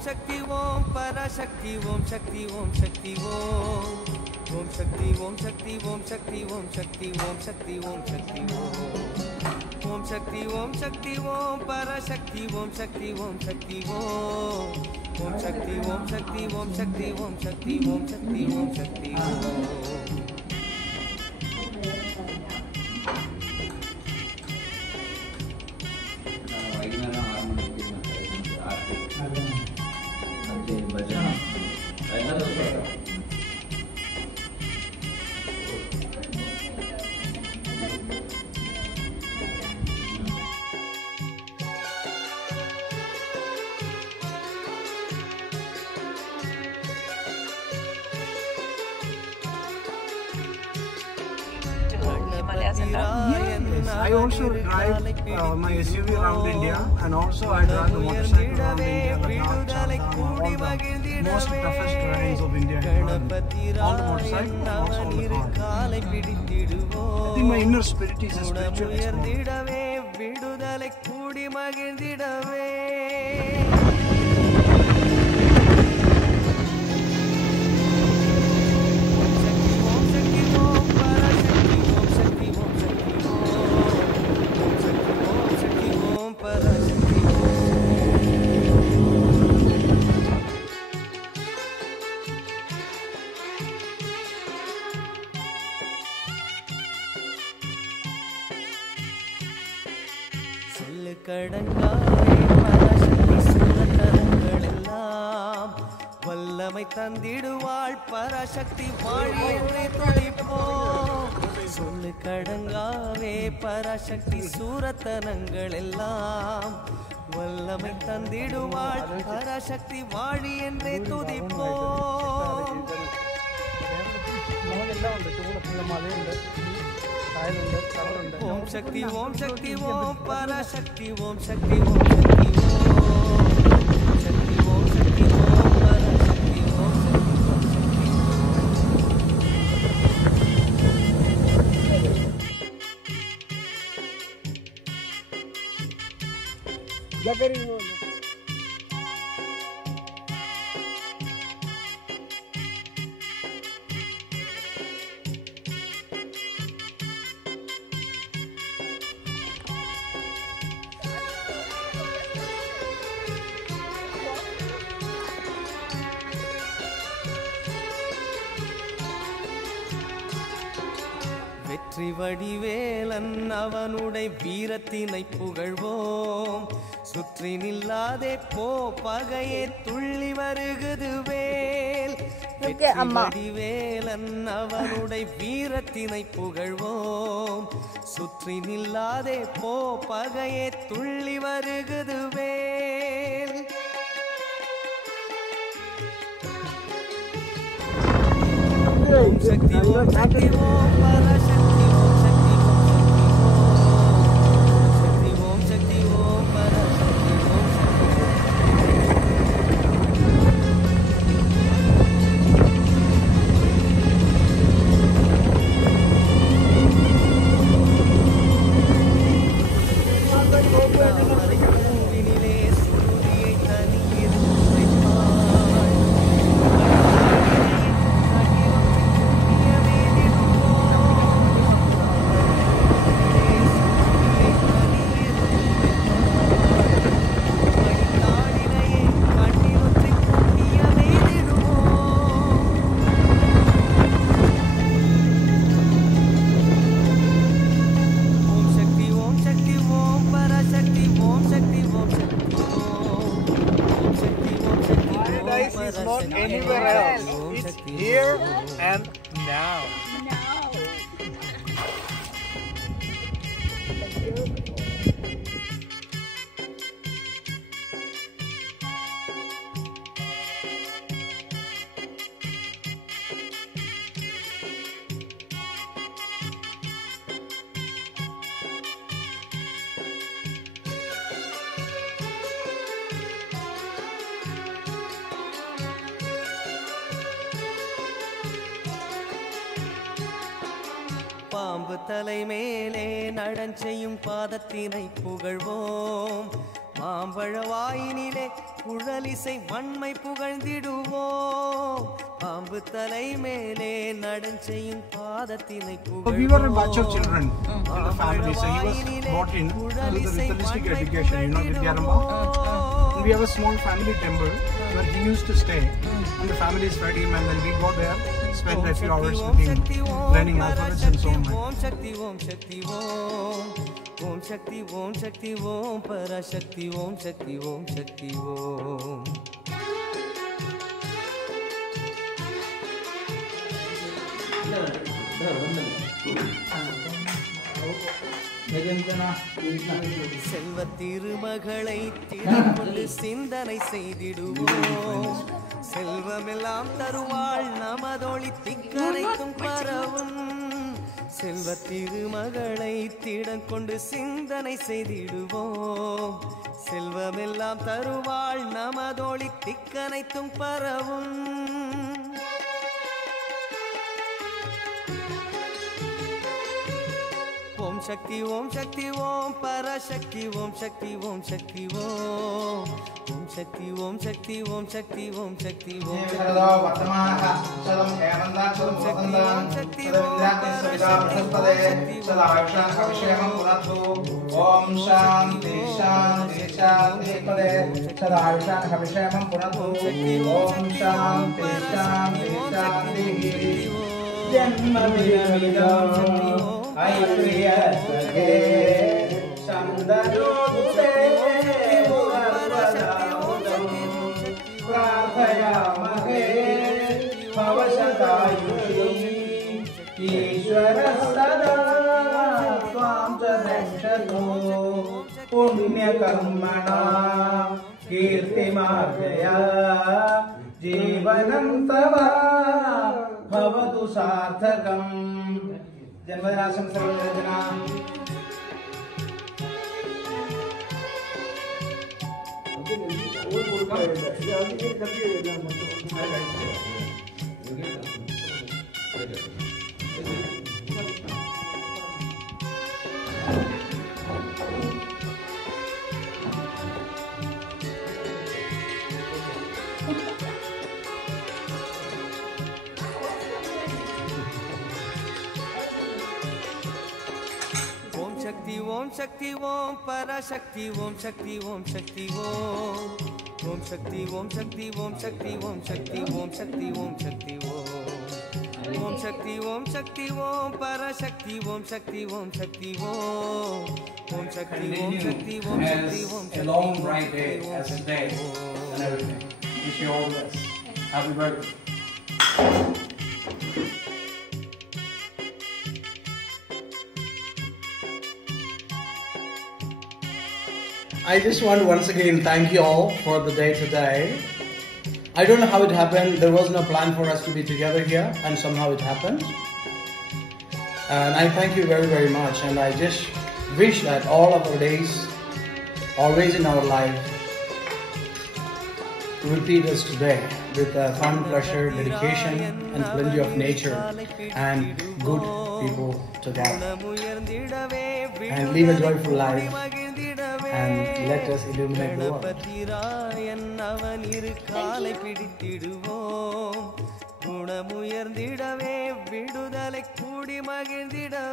शक्ति ओम पराशक्ति ओम शक्ति ओम शक्ति ओम शक्ति ओम शक्ति ओम शक्ति ओम शक्ति ओम शक्ति ओम शक्ति ओम शक्ति ओम शक्ति ओम पराशक्ति ओम शक्ति ओम शक्ति ओम शक्ति ओम शक्ति ओम शक्ति ओम शक्ति ओम शक्ति ओम शक्ति I also drive my SUV around India, and also I drive the motorcycle around India, Ladakh, all the most toughest terrains of India. All the motorcycles, and also all the cars. I think my inner spirit is a spiritual வல்லமை தந்திடுவாள் பராசக்தி வாழி என்று துடிப்போம் சொல்லு கடங்காவே பராசக்தி சூரத்தனங்கள் எல்லாம் வல்லமை தந்திடுவாள் பராசக்தி வாழி என்றே துதிப்போம் ஓம் சக்தி ஓம் சக்தி ஓம் பராசக்தி ஓம் சக்தி ஓம் சக்தி ஓம் சக்தி ஓம் சக்தி ஓம் பராசக்தி ஓம் சக்தி ஓம் வெற்றி வடிவேலன் அவனுடைய வீரத்தினை புகழ்வோம் சுற்றி நில்லாதே போ பகையே துள்ளி வருகுது வேல் வெற்றி வடிவேலன் அவனுடைய வீரத்தினை புகழ்வோம் சுற்றி நில்லாதே போ பகையே துள்ளி வருகுது வேல் ஓம் சக்தி ஓம் சக்தி ஓம் பராசக்தி ஓம் சக்தி ஓம் சக்தி ஓம் பராசக்தி ஓம் பூவினிலே சுருதியை தனியில் is not anywhere else. It's here and now. பாம்பு தலை மேலே நடஞ்செய்யும் பாதத்தினை புகழ்வோம் மாம்பழ வாயினிலே குழலிசை வன்மை புகழ்ந்திடுவோம் பாம்பு தலை மேலே நடஞ்செய்யும் பாதத்தினை புகழ்வோம். We were a batch of children in the family, so he was brought in with the ritualistic education, Vidyaramba. And we have a small family temple where he used to stay, and the family is fed him, and then we go there, spend a few hours with him, learning alphabets and so on. Om Shakti, Om Shakti, Om. Om Shakti, Om Shakti, Om Parashakti, Om Shakti, Om Shakti, Om. செல்வ திருமகளை திறந்து சிந்தனை செய்திடுவோம் செல்வமெல்லாம் தருவாள் நமதொளி திக்கரைத்தும் பரவும் செல்வ திருமகளை திடம் கொண்டு சிந்தனை செய்திடுவோம் செல்வமெல்லாம் தருவாள் நமதொளி திக்கனைத்தும் பரவும். Om Shakti, Om Shakti, Om Parashakti, Om Shakti, Om Shakti, Om. Om Shakti, Om Shakti, Om Shakti, Om Shakti, Om Shakti. Om Shakti, Om Shanti, Shanti, Shanti, Pade, Sadayushan Habishemam Punatu. Om Shanti, Shanti, Shanti, Janmavidam. Ayuriya Sage Shandadute Prarthayamahe Bhavashatayushi Ishvara Sada Swam Chadakshatu Punya Karmana Kirti Marjaya Jivanam Tava Bhavatu Sarthakam. जन्मदिनाशं सर्वजना Om Shakti, Om Parashakti, Om Shakti, Om Shakti, Om. Om Shakti, Om Shakti, Om Shakti, Om Shakti, Om Shakti, Om Shakti, Om. Om Shakti, Om Shakti, Om Parashakti, Om Shakti, Om Shakti, Om. Om Shakti, Om Shakti, Om Shakti, Om Shakti. A long bright day as today and everything. Wish you all the best. Happy birthday. I just want to once again thank you all for the day today. I don't know how it happened. There was no plan for us to be together here, and somehow it happened. And I thank you very, very much. And I just wish that all of our days, always in our life, repeat us today with fun, pleasure, dedication, and plenty of nature and good people together. And live a joyful life. And let us illuminate the world. குணமுயர்ந்திடவே விடுதலை கூடி மகிழ்ந்திடவே